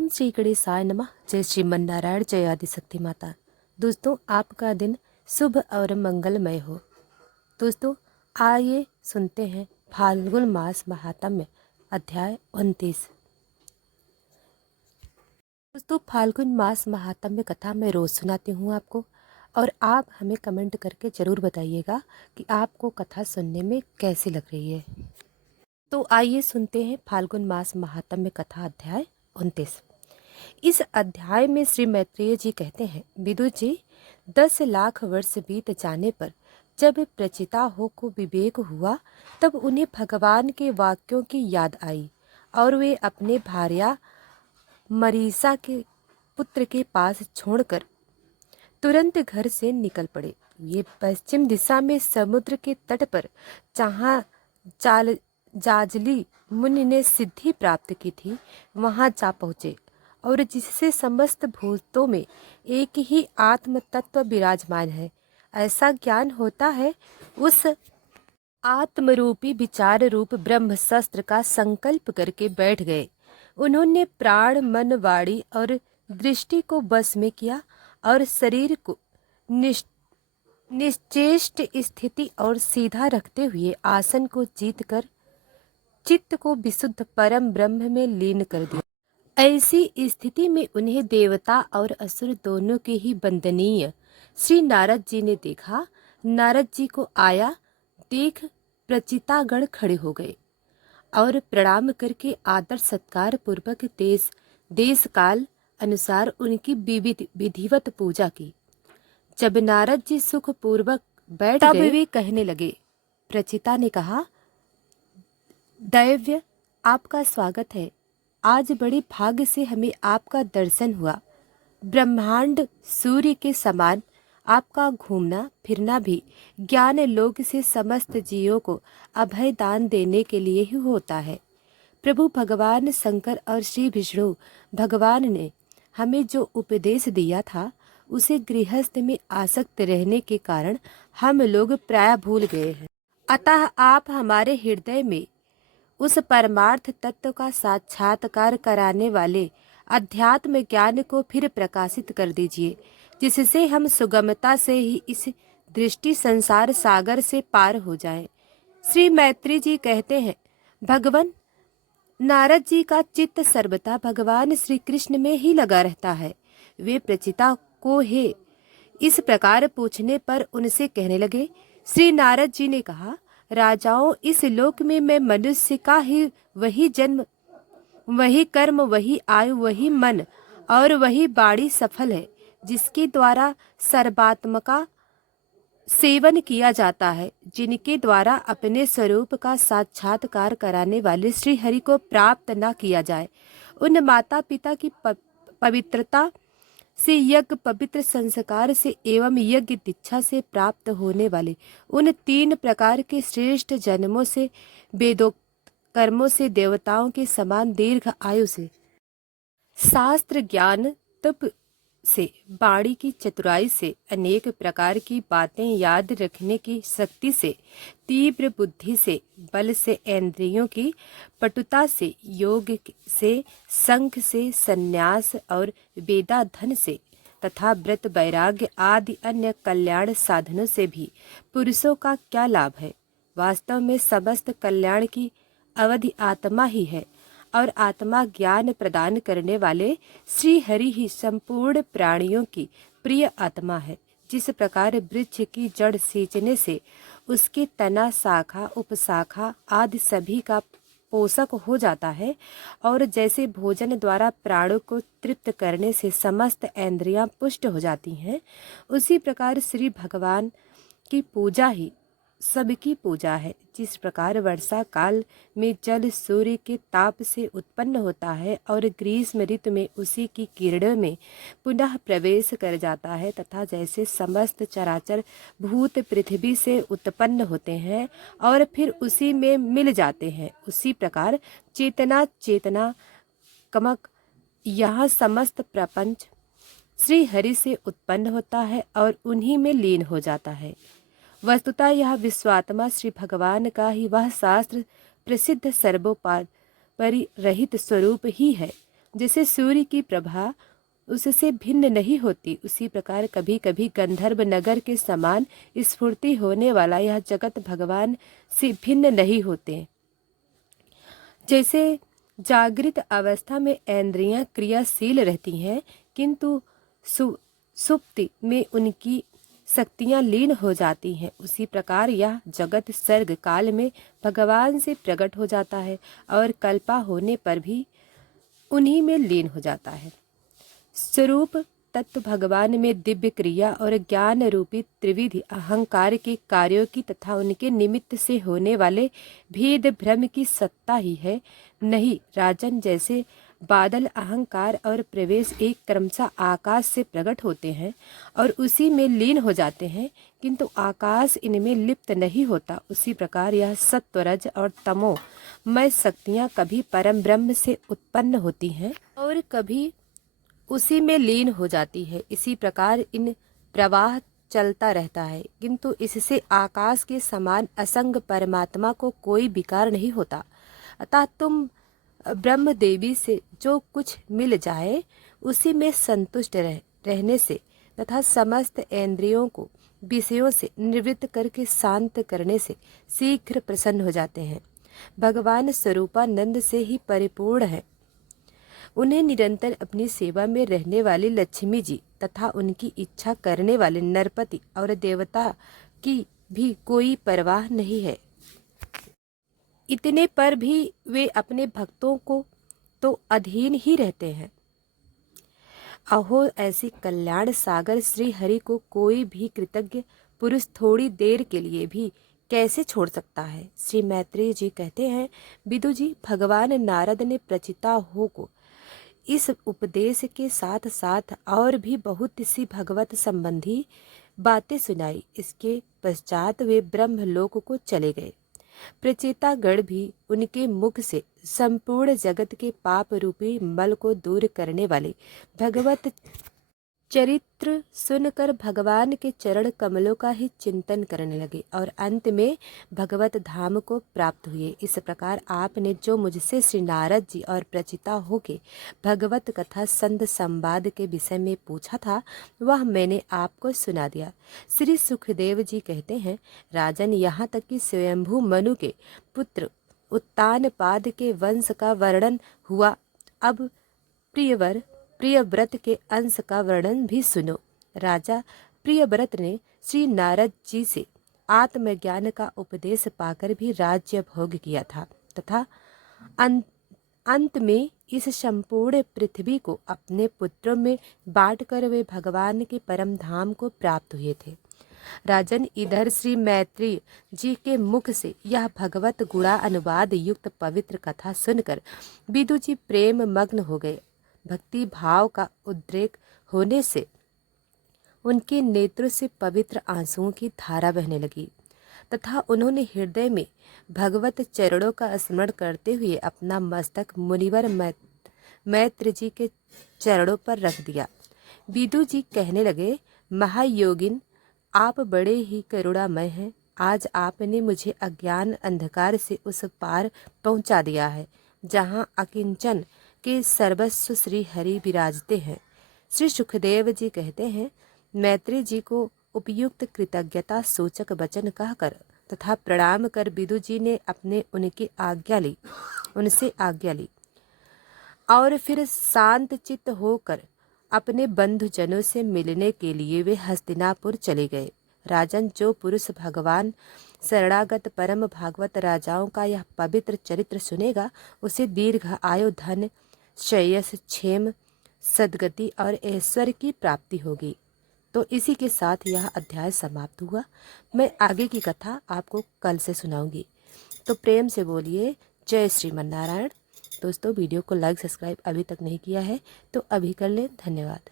ओम श्री गणेशाय नमः। जय श्रीमन नारायण, जय आदिशक्ति माता। दोस्तों, आपका दिन शुभ और मंगलमय हो। दोस्तों, आइए सुनते हैं फाल्गुन मास महात्म्य अध्याय 29। दोस्तों, फाल्गुन मास महात्म्य कथा मैं रोज सुनाती हूँ आपको, और आप हमें कमेंट करके ज़रूर बताइएगा कि आपको कथा सुनने में कैसी लग रही है। तो आइए सुनते हैं फाल्गुन मास महात्म्य कथा अध्याय 29। इस अध्याय में श्री मैत्रेय जी कहते हैं, विदुर जी, 10 लाख वर्ष बीत जाने पर जब प्रचिता हो को विवेक हुआ, तब उन्हें भगवान के वाक्यों की याद आई और वे अपने भार्या मरीसा के पुत्र के पास छोड़कर तुरंत घर से निकल पड़े। ये पश्चिम दिशा में समुद्र के तट पर जहाँ जाजली मुनि ने सिद्धि प्राप्त की थी, वहां जा पहुँचे, और जिससे समस्त भूतों में एक ही आत्म तत्व विराजमान है, ऐसा ज्ञान होता है। उस आत्मरूपी विचार रूप ब्रह्म शस्त्र का संकल्प करके बैठ गए। उन्होंने प्राण, मन, वाणी और दृष्टि को वश में किया और शरीर को निश्चेष्ट स्थिति और सीधा रखते हुए आसन को जीतकर चित्त को विशुद्ध परम ब्रह्म में लीन कर दिया। ऐसी स्थिति में उन्हें देवता और असुर दोनों के ही वंदनीय श्री नारद जी ने देखा। नारद जी को आया देख प्रचितागण खड़े हो गए और प्रणाम करके आदर सत्कार पूर्वक देश काल अनुसार उनकी विधिवत पूजा की। जब नारद जी सुख पूर्वक बैठ गए, तब वे कहने लगे। प्रचिता ने कहा, दैव्य, आपका स्वागत है। आज बड़े भाग्य से हमें आपका दर्शन हुआ। ब्रह्मांड सूर्य के समान आपका घूमना फिरना भी ज्ञान लोक से समस्त जीवों को अभय दान देने के लिए ही होता है। प्रभु भगवान शंकर और श्री विष्णु भगवान ने हमें जो उपदेश दिया था, उसे गृहस्थ में आसक्त रहने के कारण हम लोग प्राय भूल गए हैं। अतः आप हमारे हृदय में उस परमार्थ तत्व का साक्षात्कार कराने वाले अध्यात्म ज्ञान को फिर प्रकाशित कर दीजिए, जिससे हम सुगमता से ही इस दृष्टि संसार सागर से पार हो जाएं। श्री मैत्री जी कहते हैं, भगवान नारद जी का चित्त सर्वथा भगवान श्री कृष्ण में ही लगा रहता है। वे प्रचिता को है इस प्रकार पूछने पर उनसे कहने लगे। श्री नारद जी ने कहा, राजाओं, इस लोक में मैं मनुष्य का ही वही जन्म, वही कर्म, वही आयु, वही मन और वही वाणी सफल है, जिसके द्वारा सर्वात्मका सेवन किया जाता है, जिनके द्वारा अपने स्वरूप का साक्षात्कार कराने वाले श्री हरि को प्राप्त न किया जाए। उन माता पिता की पवित्रता से, यज्ञ पवित्र संस्कार से एवं यज्ञ दीक्षा से प्राप्त होने वाले उन 3 प्रकार के श्रेष्ठ जन्मों से, वेदोक्त कर्मों से, देवताओं के समान दीर्घ आयु से, शास्त्र ज्ञान तप से, वाणी की चतुराई से, अनेक प्रकार की बातें याद रखने की शक्ति से, तीव्र बुद्धि से, बल से, इंद्रियों की पटुता से, योग से, संख से, संन्यास और वेदाधन से तथा व्रत वैराग्य आदि अन्य कल्याण साधनों से भी पुरुषों का क्या लाभ है। वास्तव में समस्त कल्याण की अवधि आत्मा ही है, और आत्मा ज्ञान प्रदान करने वाले श्री हरि ही संपूर्ण प्राणियों की प्रिय आत्मा है। जिस प्रकार वृक्ष की जड़ सींचने से उसकी तना, शाखा, उपशाखा आदि सभी का पोषक हो जाता है, और जैसे भोजन द्वारा प्राणों को तृप्त करने से समस्त इंद्रियां पुष्ट हो जाती हैं, उसी प्रकार श्री भगवान की पूजा ही सबकी पूजा है। जिस प्रकार वर्षा काल में जल सूर्य के ताप से उत्पन्न होता है और ग्रीष्म ऋतु में उसी की किरणों में पुनः प्रवेश कर जाता है, तथा जैसे समस्त चराचर भूत पृथ्वी से उत्पन्न होते हैं और फिर उसी में मिल जाते हैं, उसी प्रकार चेतना कमक यहाँ समस्त प्रपंच श्री हरि से उत्पन्न होता है और उन्हीं में लीन हो जाता है। वस्तुतः यह विश्वात्मा श्री भगवान का ही वह शास्त्र प्रसिद्ध सर्वोपरि रहित स्वरूप ही है। जैसे सूर्य की प्रभा उससे भिन्न नहीं होती, उसी प्रकार कभी कभी गंधर्व नगर के समान स्फूर्ति होने वाला यह जगत भगवान से भिन्न नहीं होते। जैसे जागृत अवस्था में इंद्रियां क्रियाशील रहती हैं, किंतु सुप्ति में उनकी शक्तियां लीन हो जाती हैं, उसी प्रकार यह जगत सर्ग काल में भगवान से प्रकट हो जाता है और कल्पा होने पर भी उन्हीं में लीन हो जाता है। स्वरूप तत्व भगवान में दिव्य क्रिया और ज्ञान रूपी त्रिविध अहंकार के कार्यों की तथा उनके निमित्त से होने वाले भेद भ्रम की सत्ता ही है। नहीं राजन, जैसे बादल अहंकार और प्रवेश एक क्रमशः आकाश से प्रकट होते हैं और उसी में लीन हो जाते हैं, किंतु आकाश इनमें लिप्त नहीं होता, उसी प्रकार यह सत्व रज और तमो मय शक्तियाँ कभी परम ब्रह्म से उत्पन्न होती हैं और कभी उसी में लीन हो जाती है। इसी प्रकार इन प्रवाह चलता रहता है, किंतु इससे आकाश के समान असंग परमात्मा को कोई विकार नहीं होता। अतः तुम ब्रह्म देवी से जो कुछ मिल जाए उसी में संतुष्ट रहने से तथा समस्त इंद्रियों को विषयों से निवृत्त करके शांत करने से शीघ्र प्रसन्न हो जाते हैं। भगवान स्वरूपानंद से ही परिपूर्ण है। उन्हें निरंतर अपनी सेवा में रहने वाली लक्ष्मी जी तथा उनकी इच्छा करने वाले नरपति और देवता की भी कोई परवाह नहीं है। इतने पर भी वे अपने भक्तों को तो अधीन ही रहते हैं। अहो, ऐसी कल्याण सागर श्री हरि को कोई भी कृतज्ञ पुरुष थोड़ी देर के लिए भी कैसे छोड़ सकता है। श्री मैत्रेय जी कहते हैं, विदु जी, भगवान नारद ने प्रचिता हो को इस उपदेश के साथ साथ और भी बहुत सी भगवत संबंधी बातें सुनाई। इसके पश्चात वे ब्रह्मलोक को चले गए। प्रचेतागण भी उनके मुख से संपूर्ण जगत के पाप रूपी मल को दूर करने वाले भगवत चरित्र सुनकर भगवान के चरण कमलों का ही चिंतन करने लगे और अंत में भगवत धाम को प्राप्त हुए। इस प्रकार आपने जो मुझसे श्री नारद जी और प्रचिता होके भगवत कथा संत संवाद के विषय में पूछा था, वह मैंने आपको सुना दिया। श्री सुखदेव जी कहते हैं, राजन, यहाँ तक कि स्वयंभू मनु के पुत्र उत्तानपाद के वंश का वर्णन हुआ, अब प्रियव्रत के अंश का वर्णन भी सुनो। राजा प्रियव्रत ने श्री नारद जी से आत्मज्ञान का उपदेश पाकर भी राज्य भोग किया था तथा अंत में इस संपूर्ण पृथ्वी को अपने पुत्रों में बांटकर वे भगवान के परम धाम को प्राप्त हुए थे। राजन, इधर श्री मैत्रेय जी के मुख से यह भगवत गुणा अनुवाद युक्त पवित्र कथा सुनकर विदु जी प्रेम मग्न हो गए। भक्ति भाव का उद्रेक होने से उनके नेत्रों से पवित्र आंसुओं की धारा बहने लगी तथा उन्होंने हृदय में भगवत चरणों का स्मरण करते हुए अपना मस्तक मुनिवर मैत्र जी के चरणों पर रख दिया। विदु जी कहने लगे, महायोगिन, आप बड़े ही करुणामय हैं। आज आपने मुझे अज्ञान अंधकार से उस पार पहुंचा दिया है जहां अकिंचन के सर्वस्व श्री हरि विराजते हैं। श्री सुखदेव जी कहते हैं, मैत्रेय जी को उपयुक्त कृतज्ञता सूचक वचन कहकर तथा प्रणाम कर विदु जी ने उनसे आज्ञा ली और फिर शांत चित्त होकर अपने बंधुजनों से मिलने के लिए वे हस्तिनापुर चले गए। राजन, जो पुरुष भगवान शरणागत परम भागवत राजाओं का यह पवित्र चरित्र सुनेगा, उसे दीर्घ आयु, धन, श्रेयस, क्षेम, सद्गति और ऐश्वर्य की प्राप्ति होगी। तो इसी के साथ यह अध्याय समाप्त हुआ। मैं आगे की कथा आपको कल से सुनाऊंगी। तो प्रेम से बोलिए जय श्रीमन नारायण। दोस्तों, वीडियो को लाइक सब्सक्राइब अभी तक नहीं किया है तो अभी कर लें। धन्यवाद।